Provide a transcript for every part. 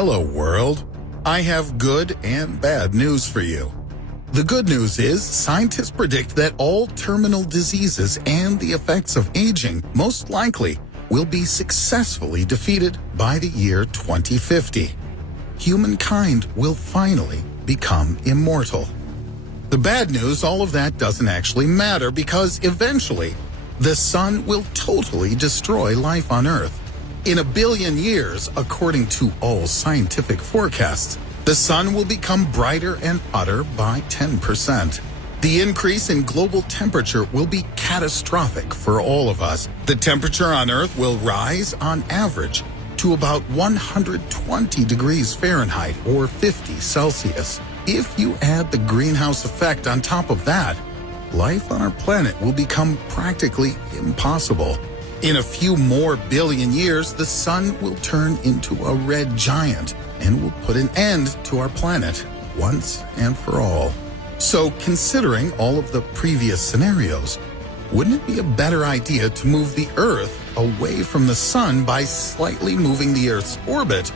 Hello, world. I have good and bad news for you. The good news is scientists predict that all terminal diseases and the effects of aging most likely will be successfully defeated by the year 2050. Humankind will finally become immortal. The bad news, all of that doesn't actually matter because eventually the sun will totally destroy life on Earth. In 1 billion years, according to all scientific forecasts, the sun will become brighter and hotter by 10%. The increase in global temperature will be catastrophic for all of us. The temperature on Earth will rise on average to about 120 degrees Fahrenheit or 50 Celsius. If you add the greenhouse effect on top of that, life on our planet will become practically impossible. In a few more billion years, the sun will turn into a red giant and will put an end to our planet once and for all. So, considering all of the previous scenarios, wouldn't it be a better idea to move the Earth away from the sun by slightly moving the Earth's orbit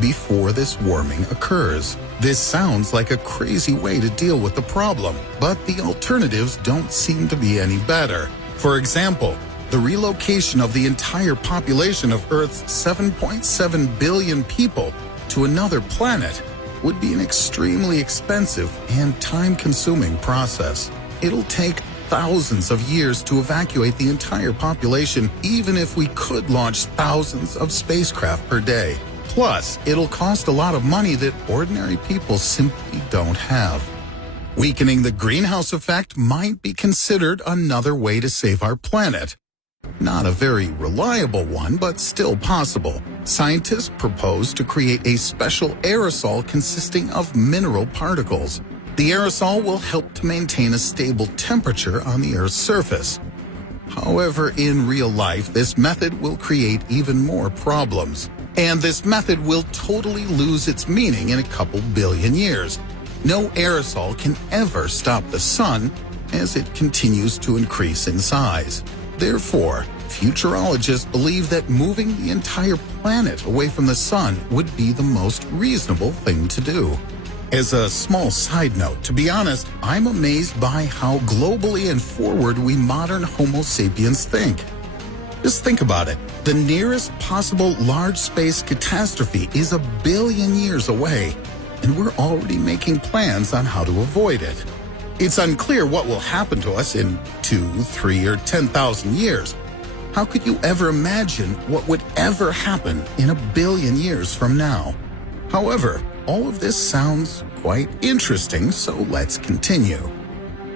before this warming occurs? This sounds like a crazy way to deal with the problem, but the alternatives don't seem to be any better. For example, the relocation of the entire population of Earth's 7.7 billion people to another planet would be an extremely expensive and time-consuming process. It'll take thousands of years to evacuate the entire population, even if we could launch thousands of spacecraft per day. Plus, it'll cost a lot of money that ordinary people simply don't have. Weakening the greenhouse effect might be considered another way to save our planet. Not a very reliable one, but still possible. Scientists propose to create a special aerosol consisting of mineral particles. The aerosol will help to maintain a stable temperature on the Earth's surface. However, in real life, this method will create even more problems. And this method will totally lose its meaning in a couple billion years. No aerosol can ever stop the sun as it continues to increase in size. Therefore, futurologists believe that moving the entire planet away from the sun would be the most reasonable thing to do. As a small side note, to be honest, I'm amazed by how globally and forward we modern Homo sapiens think. Just think about it. The nearest possible large space catastrophe is 1 billion years away, and we're already making plans on how to avoid it. It's unclear what will happen to us in 2, 3, or 10,000 years. How could you ever imagine what would ever happen in 1 billion years from now? However, all of this sounds quite interesting, so let's continue.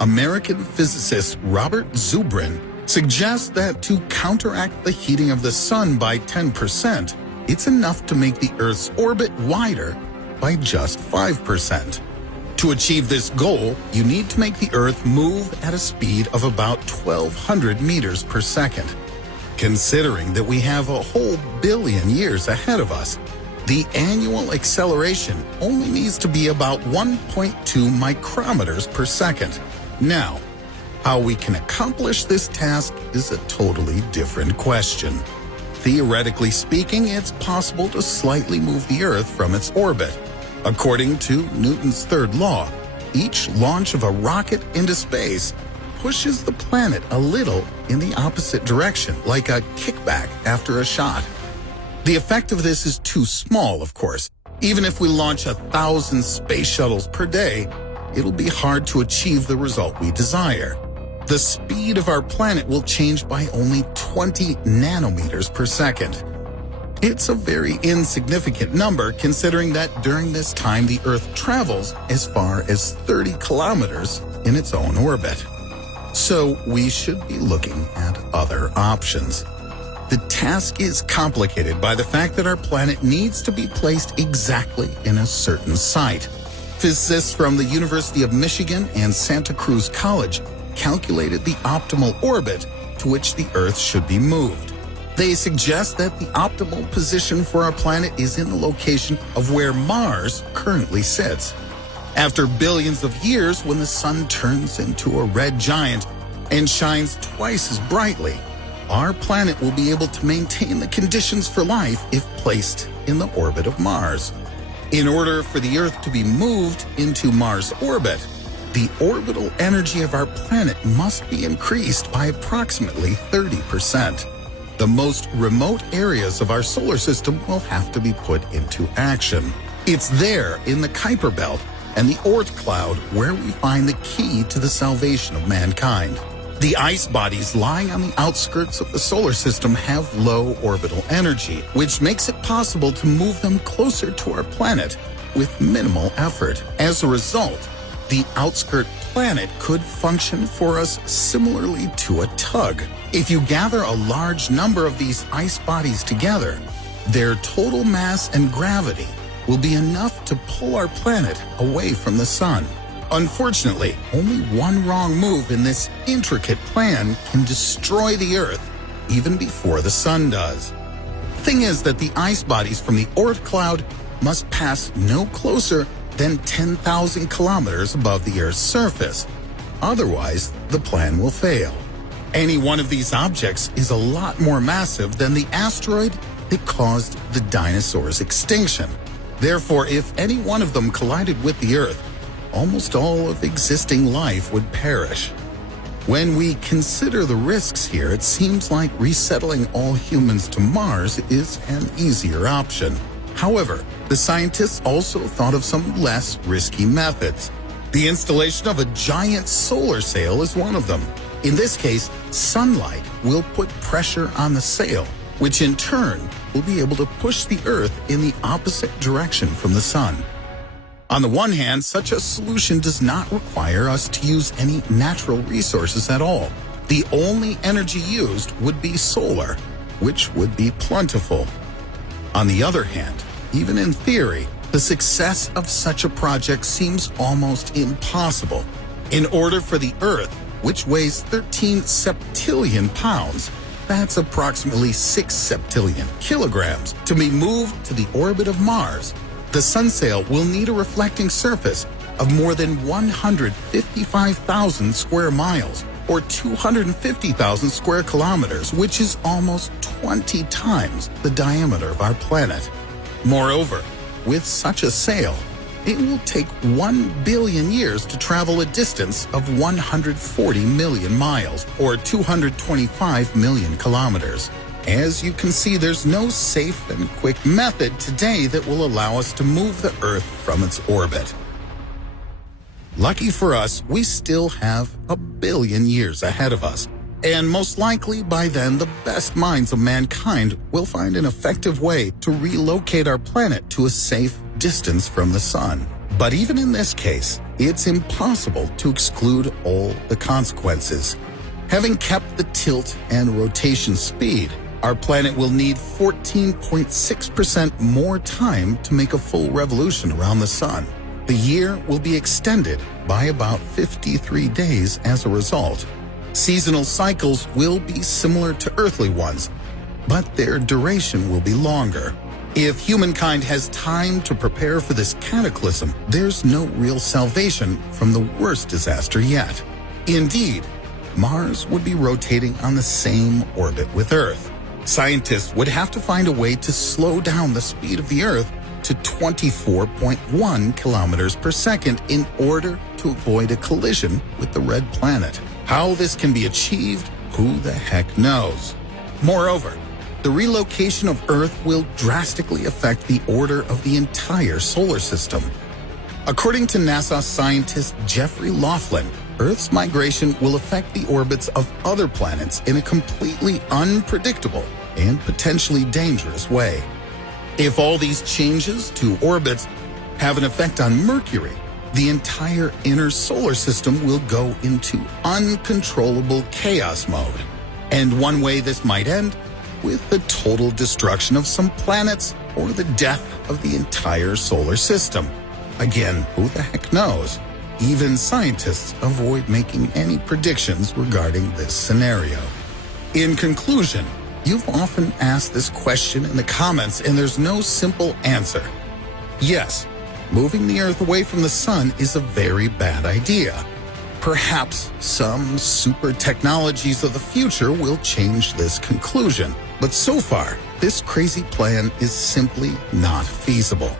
American physicist Robert Zubrin suggests that to counteract the heating of the sun by 10%, it's enough to make the Earth's orbit wider by just 5%. To achieve this goal, you need to make the Earth move at a speed of about 1,200 meters per second. Considering that we have a whole billion years ahead of us, the annual acceleration only needs to be about 1.2 micrometers per second. Now, how we can accomplish this task is a totally different question. Theoretically speaking, it's possible to slightly move the Earth from its orbit. According to Newton's third law, each launch of a rocket into space pushes the planet a little in the opposite direction, like a kickback after a shot. The effect of this is too small, of course. Even if we launch 1,000 space shuttles per day, it'll be hard to achieve the result we desire. The speed of our planet will change by only 20 nanometers per second. It's a very insignificant number considering that during this time the Earth travels as far as 30 kilometers in its own orbit. So we should be looking at other options. The task is complicated by the fact that our planet needs to be placed exactly in a certain site. Physicists from the University of Michigan and Santa Cruz College calculated the optimal orbit to which the Earth should be moved. They suggest that the optimal position for our planet is in the location of where Mars currently sits. After billions of years, when the sun turns into a red giant and shines twice as brightly, our planet will be able to maintain the conditions for life if placed in the orbit of Mars. In order for the Earth to be moved into Mars' orbit, the orbital energy of our planet must be increased by approximately 30%. The most remote areas of our solar system will have to be put into action. It's there in the Kuiper Belt and the Oort cloud where we find the key to the salvation of mankind. The ice bodies lying on the outskirts of the solar system have low orbital energy, which makes it possible to move them closer to our planet with minimal effort. As a result, the outskirt planet could function for us similarly to a tug. If you gather a large number of these ice bodies together, their total mass and gravity will be enough to pull our planet away from the sun. Unfortunately, only one wrong move in this intricate plan can destroy the Earth even before the sun does. Thing is that the ice bodies from the Oort cloud must pass no closer than 10,000 kilometers above the Earth's surface. Otherwise, the plan will fail. Any one of these objects is a lot more massive than the asteroid that caused the dinosaurs' extinction. Therefore, if any one of them collided with the Earth, almost all of existing life would perish. When we consider the risks here, it seems like resettling all humans to Mars is an easier option. However, the scientists also thought of some less risky methods. The installation of a giant solar sail is one of them. In this case, sunlight will put pressure on the sail, which in turn will be able to push the Earth in the opposite direction from the sun. On the one hand, such a solution does not require us to use any natural resources at all. The only energy used would be solar, which would be plentiful. On the other hand, even in theory, the success of such a project seems almost impossible. In order for the Earth, which weighs 13 septillion pounds, that's approximately 6 septillion kilograms, to be moved to the orbit of Mars, the sun sail will need a reflecting surface of more than 155,000 square miles, or 250,000 square kilometers, which is almost 20 times the diameter of our planet. Moreover, with such a sail, it will take 1 billion years to travel a distance of 140 million miles, or 225 million kilometers. As you can see, there's no safe and quick method today that will allow us to move the Earth from its orbit. Lucky for us, we still have 1 billion years ahead of us. And most likely by then, the best minds of mankind will find an effective way to relocate our planet to a safe distance from the sun. But even in this case, it's impossible to exclude all the consequences. Having kept the tilt and rotation speed, our planet will need 14.6% more time to make a full revolution around the sun. The year will be extended by about 53 days as a result. Seasonal cycles will be similar to earthly ones, but their duration will be longer. If humankind has time to prepare for this cataclysm, there's no real salvation from the worst disaster yet. Indeed, Mars would be rotating on the same orbit with Earth. Scientists would have to find a way to slow down the speed of the Earth to 24.1 kilometers per second in order to avoid a collision with the red planet. How this can be achieved, who the heck knows? Moreover, the relocation of Earth will drastically affect the order of the entire solar system. According to NASA scientist Jeffrey Laughlin, Earth's migration will affect the orbits of other planets in a completely unpredictable and potentially dangerous way. If all these changes to orbits have an effect on Mercury, the entire inner solar system will go into uncontrollable chaos mode. And one way this might end, with the total destruction of some planets or the death of the entire solar system. Again, who the heck knows? Even scientists avoid making any predictions regarding this scenario. In conclusion, you've often asked this question in the comments, and there's no simple answer. Yes, moving the Earth away from the sun is a very bad idea. Perhaps some super technologies of the future will change this conclusion. But so far, this crazy plan is simply not feasible.